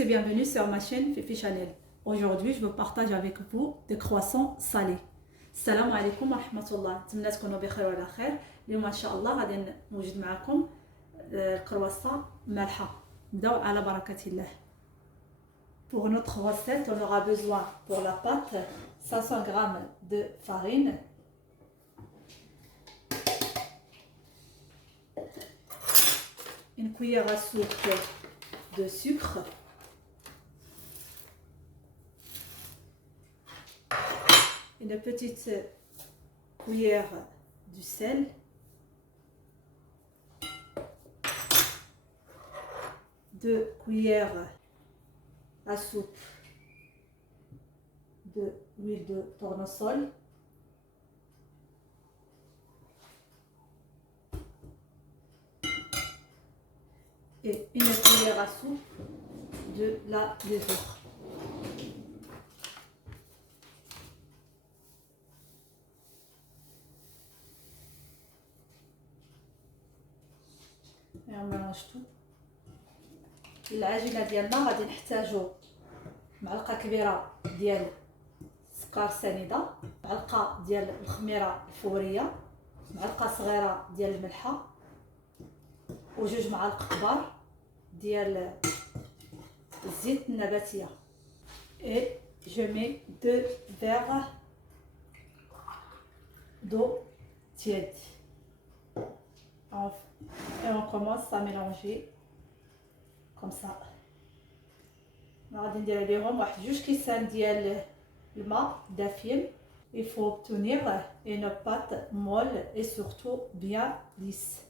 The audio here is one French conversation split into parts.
tous et bienvenue sur ma chaîne Fifi Chanel. Aujourd'hui, je vous partage avec vous des croissants salés. Salam alaikum wa rahmatullah. نتمنى تكونوا بخير وعلى خير. اليوم ان شاء الله غادي نوجد معكم الكرواسون مالحه. نبداو على بركه الله. Pour notre recette, on aura besoin pour la pâte 500 g de farine, une cuillère à soupe de sucre, une petite cuillère du sel, deux cuillères à soupe de l'huile de tournesol, et une cuillère à soupe de la levure. Et on mélange tout. العجينه ديالنا غادي نحتاجو معلقه كبيره ديال السكر سنيده، معلقه ديال الخميره الفوريه، معلقه صغيره ديال الملحه، وجوج معالق كبار ديال الزيت النباتيه. Et je mets 2 verres d'eau tiède. Et on commence à mélanger comme ça. غادي ندير عليهم واحد 2 كيسان ديال الماء دافين. Il faut obtenir une pâte molle et surtout bien lisse.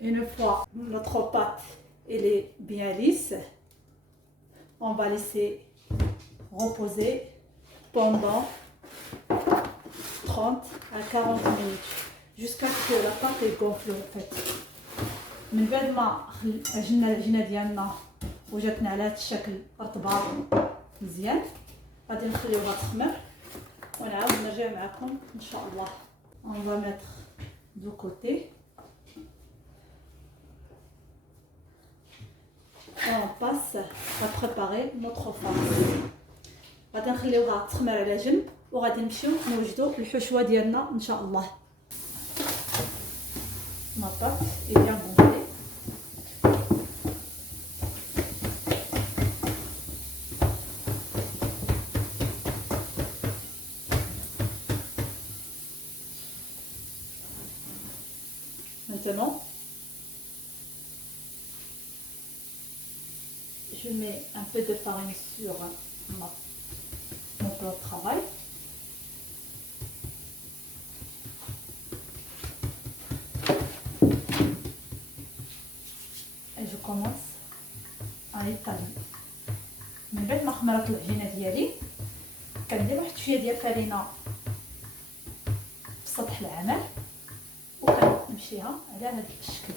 Une fois notre pâte elle est bien lisse, on va laisser reposer pendant 30 à 40 minutes jusqu'à ce que la pâte est gonflée en fait. من بعد ما العجينه ديالنا وجاتنا على هذا الشكل رطبه مزيان، غادي نخليوها تخمر ونعاود نرجع معكم ان شاء الله. On va mettre de côté. Et on passe à préparer notre farce. غادي نخليوها تخمر على جنب وغادي نمشيو نوجدوا الحشوه ديالنا ان شاء الله. Ma pâte est bien gonflée. Maintenant, je mets un peu de farine sur mon plat de travail. Et je commence à étaler. من بعد ما خمرت العجينه ديالي كندير واحد شويه ديال الفرينه في سطح العمل وكنمشيها على هذا الشكل.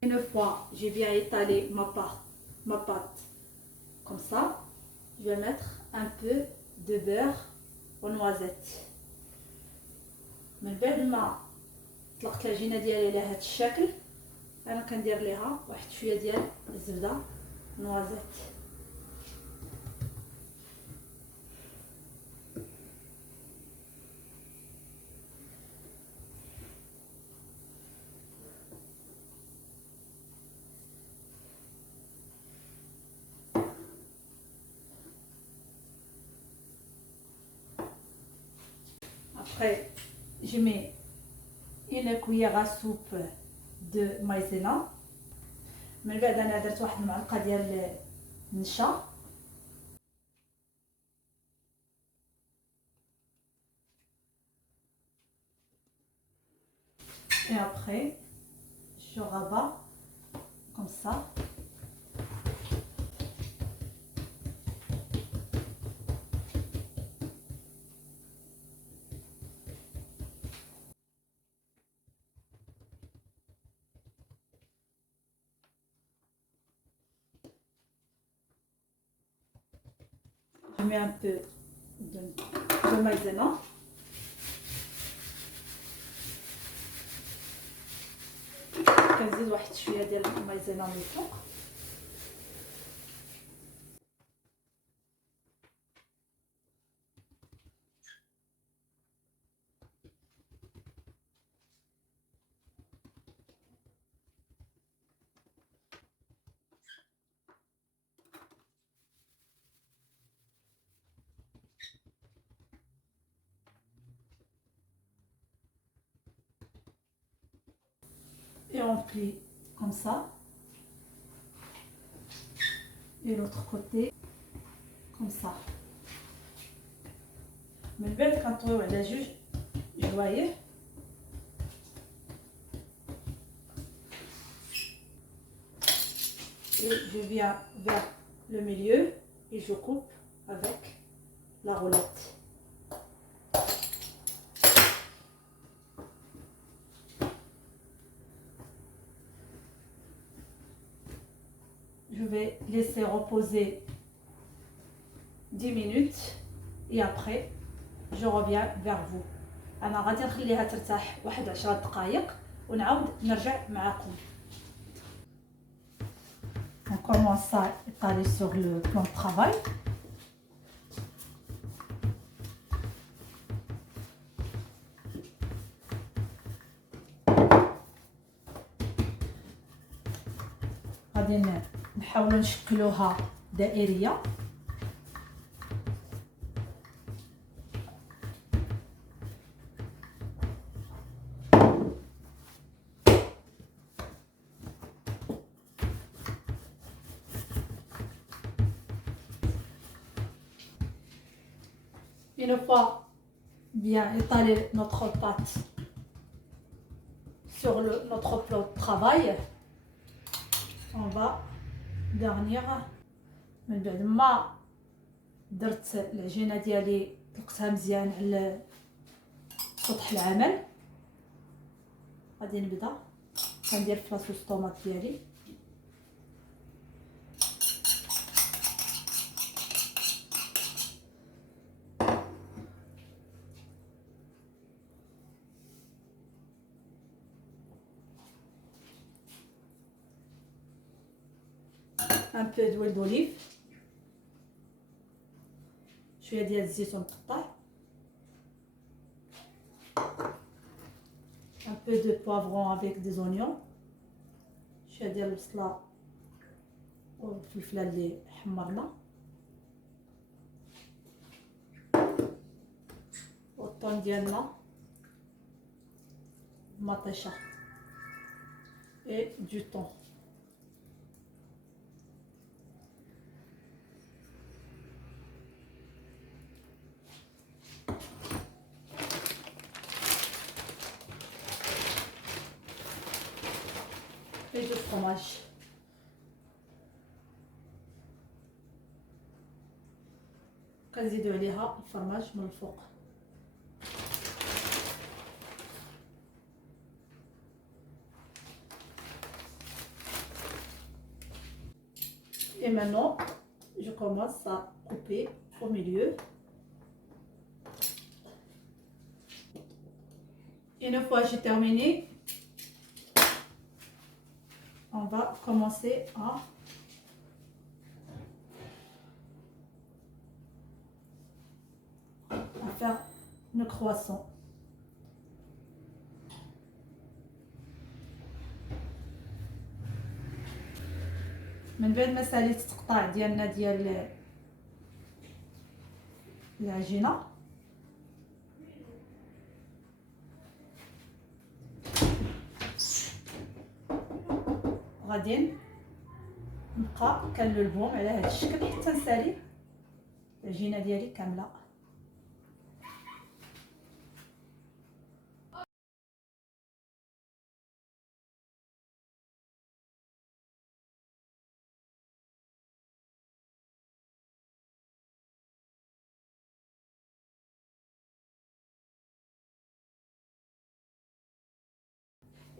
Une fois j'ai bien étalé ma pâte comme ça, je vais mettre un peu de beurre aux noisettes. من بعد ما طلقت العجينه ديالي على هذا الشكل انا كندير ليها واحد شويه ديال الزبده نوازيت. Après, je mets une cuillère à soupe de maïzena. من بعد انا درت واحد المعلقه ديال النشا Et après, je rabats comme ça. Je mets un peu de maïzena. كنزيد واحد شويه ديال المايزينا من الفوق. Et on plie comme ça. Et l'autre côté comme ça. من بعد كنطويو على جوج جواير. Et je viens vers le milieu et je coupe avec la roulette. Je vais laisser reposer 10 minutes et après je reviens vers vous. انا غادي نخليها ترتاح واحد 10 دقائق ونعاود نرجع معكم. On commence à étaler sur le plan de travail. غادي نحاولوا نشكلوها دائريه. Une fois bien étalé notre pâte sur notre plan de travail, on va garnir. من بعد ما درت العجينه ديالي طلقتها مزيان على سطح العمل، غادي نبدا كندير في لاصوص الطوماط ديالي. un peu d'huile d'olive, شويه ديال الزيت مقطع، un peu de poivron avec des oignons، شويه ديال البصله والفلفله اللي حمرنا، والطون ديالنا مطيشه et du thon. Et du fromage. كنزيدو عليها الفرماج من الفوق. Et maintenant, je commence à couper au milieu. Une fois j'ai terminé, on va commencer à faire le croissant. من بعد ما ساليت التقطاع ديالنا ديال العجينه، غادي نبقى كنلولبهم على هذا الشكل حتى نسالي العجينه ديالي كامله.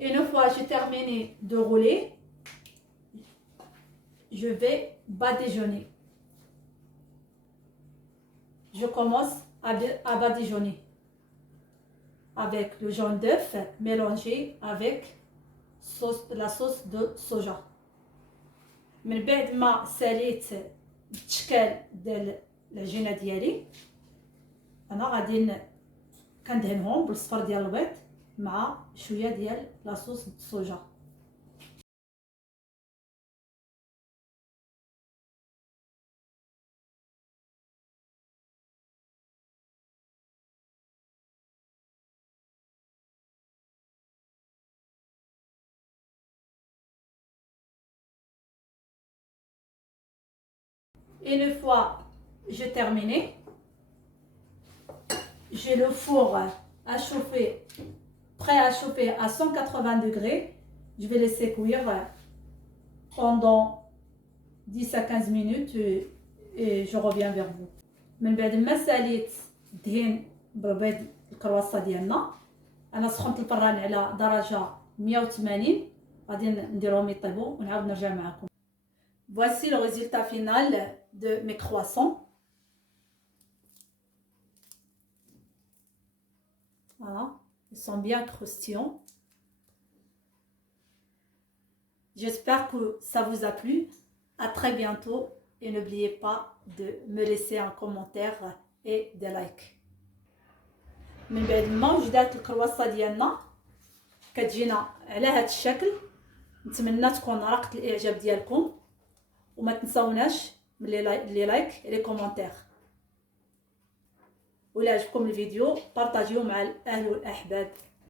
Et une fois j'ai terminé de rouler, je vais badigeonner. Je commence à badigeonner avec le jaune d'œuf mélangé avec la sauce de soja. من بعد ما ساليت التشكال ديال العجينه ديالي انا غادي كندهنهم بالصفر ديال البيض مع شويه ديال لاصوص الصوجا. Et une fois j'ai terminé, j'ai le four à chauffer, prêt à chauffer à 180 degrés. Je vais laisser cuire pendant 10 à 15 minutes et je reviens vers vous. من بعد ما ساليت الدهين بالبيض الكرواسه ديالنا، انا سخنت الفران على درجه 180 غادي نديرهم يطيبوا ونعاود نرجع معكم. Voici le résultat final de mes croissants. Voilà, ils sont bien croustillants. J'espère que ça vous a plu. À très bientôt et n'oubliez pas de me laisser un commentaire et des likes. من بعد ما وجدات الكرواسه ديالنا كتجينا على هذا الشكل. نتمنى تكون رقت الاعجاب ديالكم وما تنساوناش من لي لايك لي كومونتير. ولا عجبكم الفيديو بارطاجيوه مع الاهل والاحباب.